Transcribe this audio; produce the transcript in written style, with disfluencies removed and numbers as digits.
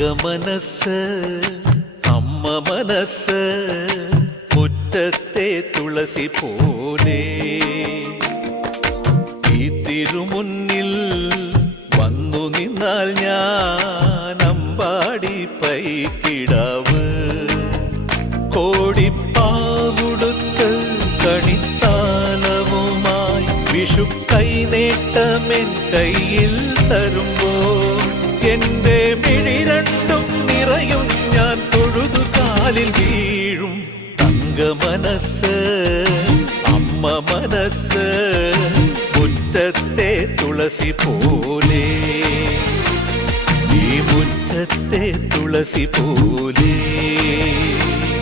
തങ്കമനസ് അമ്മ മനസ് മുറ്റത്തെ തുളസി പോലെ ഈ തിരുമുന്നിൽ വന്നു നിന്നാൽ ഞാൻ അമ്പാടി പൈക്കിടാവ് കോടിപ്പാവുടുത്ത് കണിത്താലവുമായി വിഷു കൈനേട്ടമെൻ കയ്യിൽ തരുമ്പോൾ എന്റെ മിഴി രണ്ടും നിറയും ഞാൻ തൊഴുതു കാലിൽ വീഴും തങ്കമനസ് അമ്മ മനസ് മുറ്റത്തെ തുളസി പോലെ ഈ മുറ്റത്തെ തുളസി പോലെ